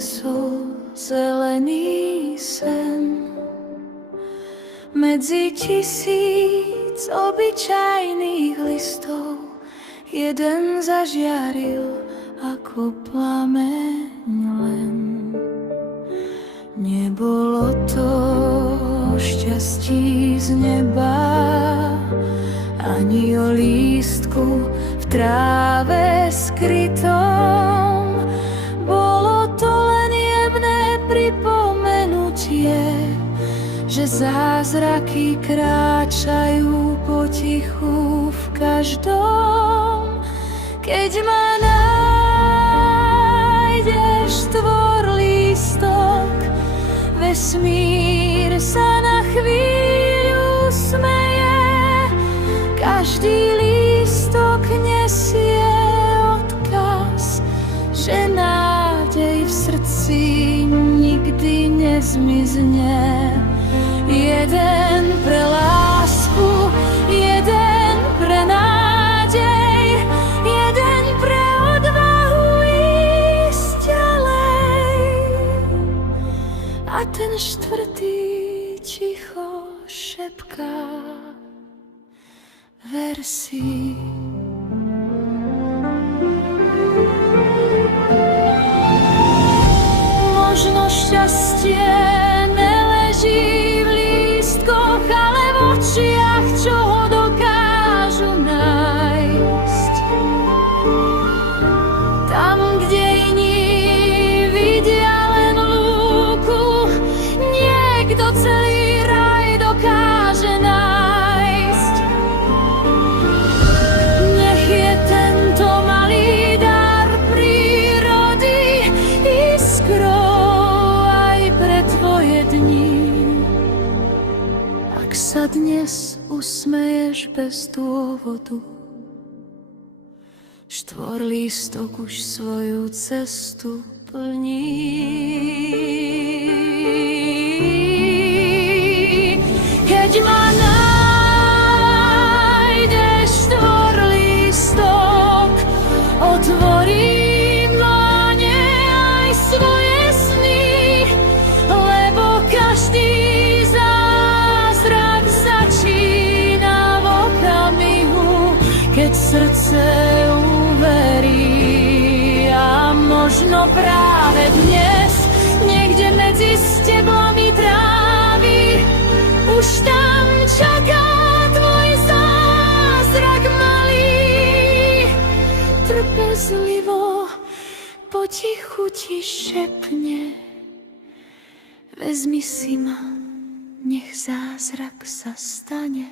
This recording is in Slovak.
nesol zelený sen. Medzi 1000 obyčajných listov jeden zažiaril ako plameň len. Nebolo to šťastí z neba, ani o lístku v tráve skrytom. Bolo to len jemné pripomenutie, že zázraky kráčajú potichu v každom. Keď ma nájdeš, tvor lístok, vesmír sa na chvíľu smeje. Každý lístok nesie odkaz, že nádej v srdci nikdy nezmizne. Jeden pre lásku, jeden pre nádej, jeden pre odvahu ísť ďalej. A ten štvrtý ticho šepká versi. Možno šťastie neleží v lístkoch, ale v očiach, čo ho dokážu nájsť. Tam, kde iní vidia len lúku, niekto celý raj dokáže nájsť. Nech je tento malý dar prírody iskrou aj pre tvoje dni. Ak sa dnes usmeješ bez dôvodu, štvorlístok už svoju cestu plní. Keď ma nájdeš, štvorlístok, otvorím dlane aj svoje sny, lebo každý zázrak začína v okamihu, keď srdce uverí. A možno práve dnes, niekde medzi steblami trávy, už tam čaká tvoj zázrak malý. Trpezlivo potichu ti šepne: vezmi si ma, nech zázrak sa stane.